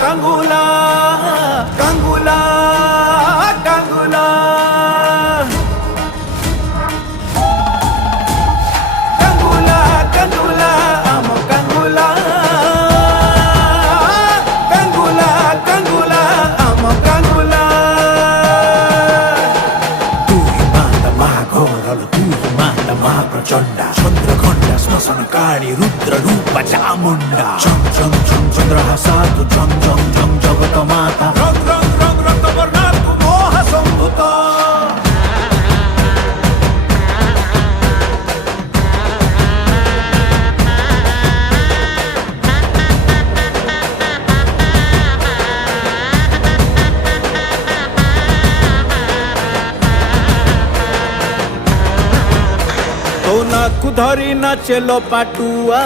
कंगुला कंगुला कंगुला कंगुला कंगुला आम कंगुला कंगुला कंगुला आम कंगुला तुही माता महाघोर तुही माता महाप्रचंड चंद्रखंड श्मशान काळी रुद्र रूप चामुंडा झंग झंग झंग चंद्र हा साधू झंग झंग झंग जगत माता रंग रंग रंग रक्तवर्णातु मोह संभूत तो नाकु धरी नाचेलो पाटुआ